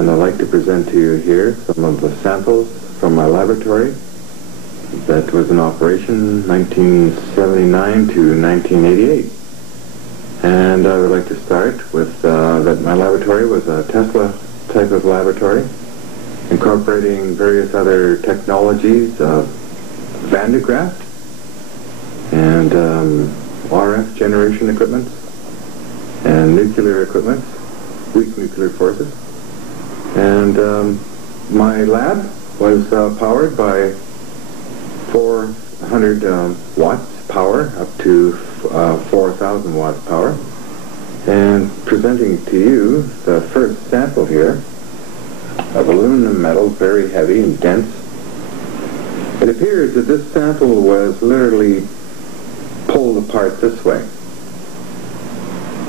And I'd like to present to you here some of the samples from my laboratory that was in operation 1979 to 1988. And I would like to start with that my laboratory was a Tesla type of laboratory, incorporating various other technologies of Van de Graaff and RF generation equipment and nuclear equipment, weak nuclear forces. And my lab was powered by 400 watts power up to 4,000 watts power. And presenting to you the first sample here of aluminum metal, very heavy and dense. It appears that this sample was literally pulled apart this way.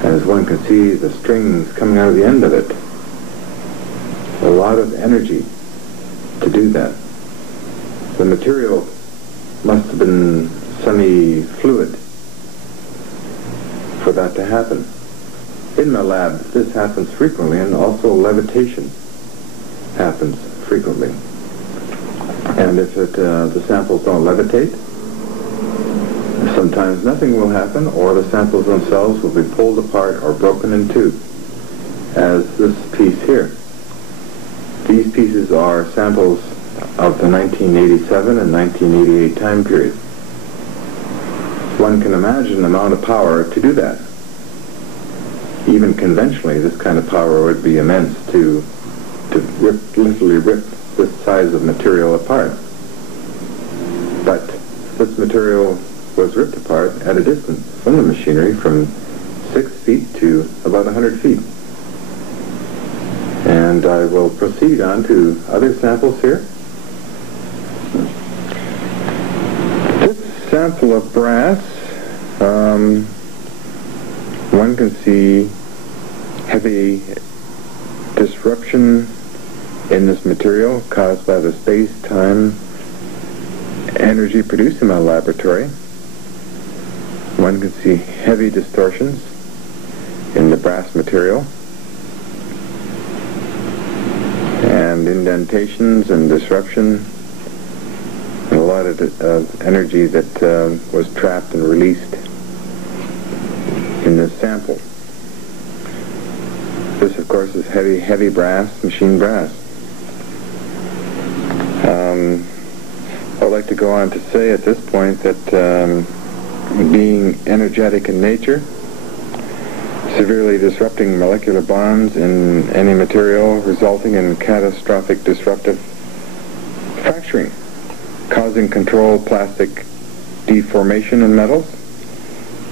As one can see, the strings coming out of the end of it. A lot of energy to do that. The material must have been semi-fluid for that to happen. In my lab, this happens frequently, and also levitation happens frequently. And if the samples don't levitate, sometimes nothing will happen, or the samples themselves will be pulled apart or broken in two, as this piece here. These pieces are samples of the 1987 and 1988 time period. One can imagine the amount of power to do that. Even conventionally, this kind of power would be immense to literally rip this size of material apart. But this material was ripped apart at a distance from the machinery from 6 feet to about 100 feet. And I will proceed on to other samples here. This sample of brass, one can see heavy disruption in this material caused by the space-time energy produced in my laboratory. One can see heavy distortions in the brass material, and indentations and disruption, and a lot of energy that was trapped and released in this sample. This, of course, is heavy brass, machine brass. I would like to go on to say at this point that being energetic in nature, severely disrupting molecular bonds in any material, resulting in catastrophic disruptive fracturing, causing controlled plastic deformation in metals,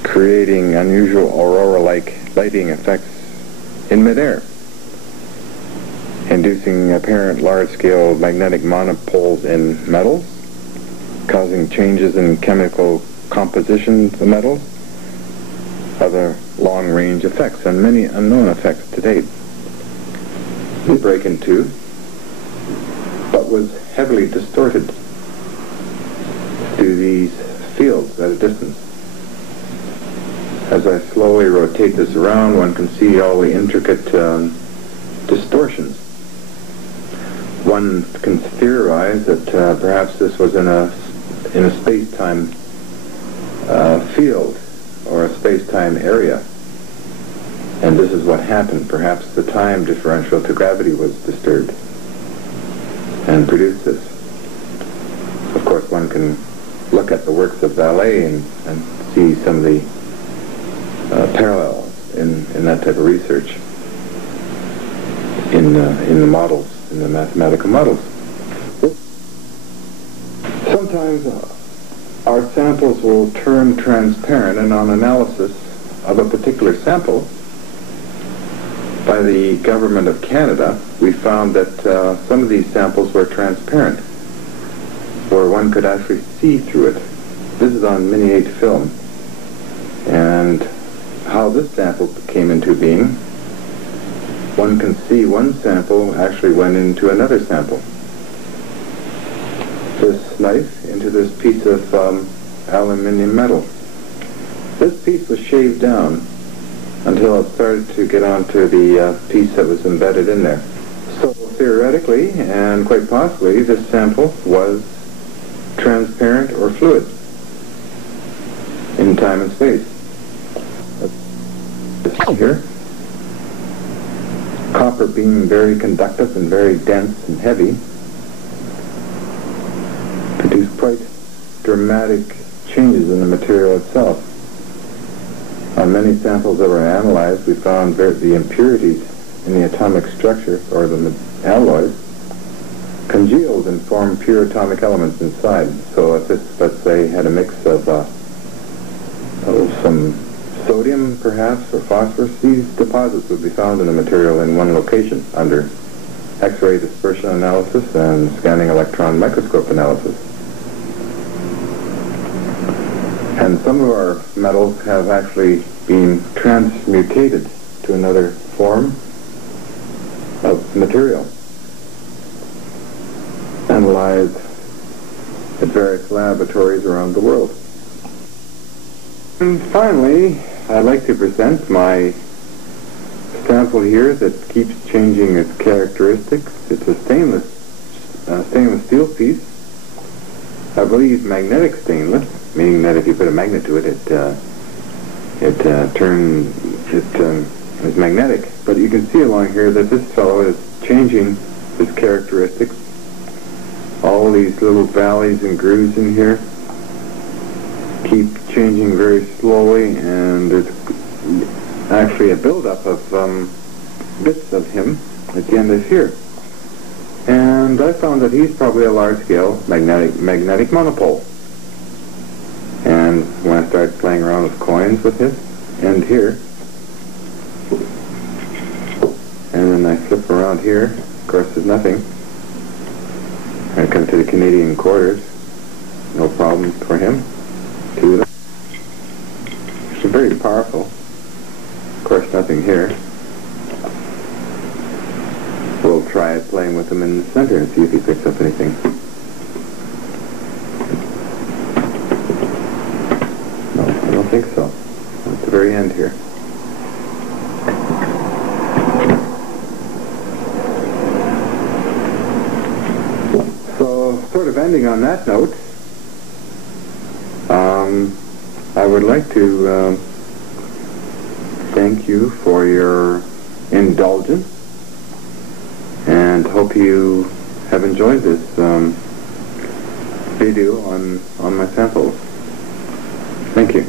creating unusual aurora-like lighting effects in midair, inducing apparent large-scale magnetic monopoles in metals, causing changes in chemical composition of metals, other long-range effects, and many unknown effects to date. They break in two, but was heavily distorted through these fields at a distance. As I slowly rotate this around, one can see all the intricate distortions. One can theorize that perhaps this was in a space-time field or a space-time area, and this is what happened. Perhaps the time differential to gravity was disturbed and produced this. Of course, one can look at the works of Vallée and see some of the parallels in that type of research in the models, in the mathematical models. Sometimes our samples will turn transparent, and on analysis of a particular sample by the government of Canada, we found that some of these samples were transparent, where one could actually see through it. This is on mini-8 film. And how this sample came into being, one can see one sample actually went into another sample. This knife into this piece of aluminium metal. This piece was shaved down until it started to get onto the piece that was embedded in there. So theoretically and quite possibly this sample was transparent or fluid in time and space. Here, copper being very conductive and very dense and heavy, produced quite dramatic changes in the material itself. On many samples that were analyzed, we found the impurities in the atomic structure, or the alloys, congealed and formed pure atomic elements inside. So if this, let's say, had a mix of some sodium, perhaps, or phosphorus, these deposits would be found in the material in one location under X-ray dispersion analysis and scanning electron microscope analysis. And some of our metals have actually been transmutated to another form of material, analyzed at various laboratories around the world. And finally, I'd like to present my sample here that keeps changing its characteristics. It's a stainless steel piece, I believe magnetic stainless, meaning that if you put a magnet to it, it is magnetic. But you can see along here that this fellow is changing its characteristics. All these little valleys and grooves in here keep changing very slowly, and there's actually a buildup of bits of him at the end of here. And I found that he's probably a large-scale magnetic monopole. And when I started playing around with coins with this end here, and then I flip around here, of course there's nothing. I come to the Canadian quarters, no problem for him. Two of them. It's very powerful. Of course nothing here. We'll try playing with him in the center and see if he picks up anything. No, I don't think so. At the very end here. So, sort of ending on that note, I would like to thank you for your indulgence, and hope you have enjoyed this video on my samples. Thank you.